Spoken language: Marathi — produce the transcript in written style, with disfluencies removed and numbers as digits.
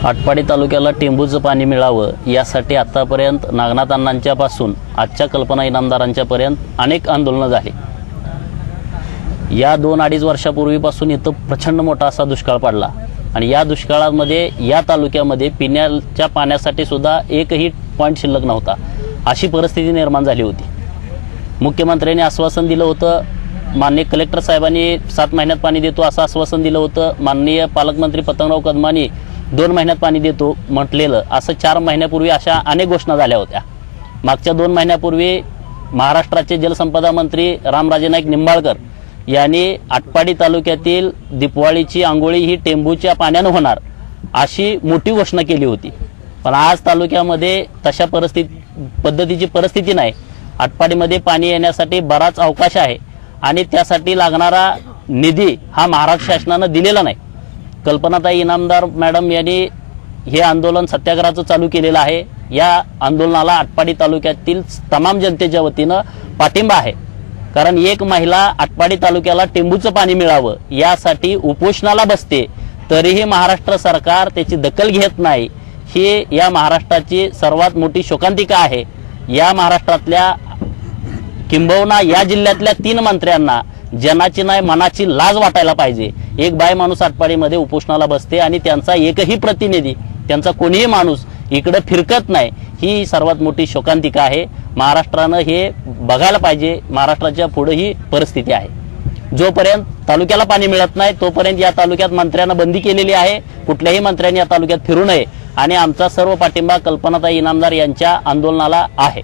आटपाडी तालुक्याला टेंबूचं पाणी मिळावं यासाठी आतापर्यंत नागनाथ अण्णांच्या पासून आजच्या कल्पना इनामदारांच्या पर्यंत अनेक आंदोलनं झाली। या 2-2.5 वर्षापूर्वीपासून इथं प्रचंड मोठा असा दुष्काळ पडला आणि या दुष्काळामध्ये या तालुक्यामध्ये पिण्याच्या पाण्यासाठी सुद्धा एकही पॉइंट शिल्लक नव्हता, अशी परिस्थिती निर्माण झाली होती। मुख्यमंत्र्यांनी आश्वासन दिलं होतं, माननीय कलेक्टर साहेबांनी 7 महिन्यात पाणी देतो असं आश्वासन दिलं होतं, माननीय पालकमंत्री पतंगराव कदमांनी 2 महिन्यात पाणी देतो म्हटलेलं, असं 4 महिन्यापूर्वी अशा अनेक घोषणा झाल्या होत्या। मागच्या 2 महिन्यापूर्वी महाराष्ट्राचे जलसंपदा मंत्री रामराजे नाईक निंबाळकर यांनी आटपाडी तालुक्यातील दीपवाळीची आंघोळी ही टेंबूच्या पाण्याने होणार अशी मोठी घोषणा केली होती। पण आज तालुक्यामध्ये तशा पद्धतीची परिस्थिती नाही। आटपाडीमध्ये पाणी येण्यासाठी बराच अवकाश आहे आणि त्यासाठी लागणारा निधी हा महाराष्ट्र शासनाने दिलेला नाही। कल्पनाताई इनामदार मॅडम यांनी हे आंदोलन सत्याग्रहाचं चालू केलेलं आहे। या आंदोलनाला आटपाडी तालुक्यातील तमाम जनतेच्या वतीनं पाठिंबा आहे, कारण एक महिला आटपाडी तालुक्याला टेंबूचं पाणी मिळावं यासाठी उपोषणाला बसते, तरीही महाराष्ट्र सरकार त्याची दखल घेत नाही। ही या महाराष्ट्राची सर्वात मोठी शोकांतिका आहे। या महाराष्ट्रातल्या किंबहुना या जिल्ह्यातल्या 3 मंत्र्यांना जनाची नाही मनाची लाज वाटायला पाहिजे। एक बाय माणूस आटपाडीमध्ये उपोषणाला बसते आणि त्यांचा एकही प्रतिनिधी, त्यांचा कोणीही माणूस इकडे फिरकत नाही, ही सर्वात मोठी शोकांतिका आहे। महाराष्ट्रानं हे बघायला पाहिजे। महाराष्ट्राच्या पुढे ही परिस्थिती आहे। जोपर्यंत तालुक्याला पाणी मिळत नाही तोपर्यंत या तालुक्यात मंत्र्यांना बंदी केलेली आहे। कुठल्याही मंत्र्यांनी या तालुक्यात फिरू नये आणि आमचा सर्व पाठिंबा कल्पनाताई इनामदार यांच्या आंदोलनाला आहे।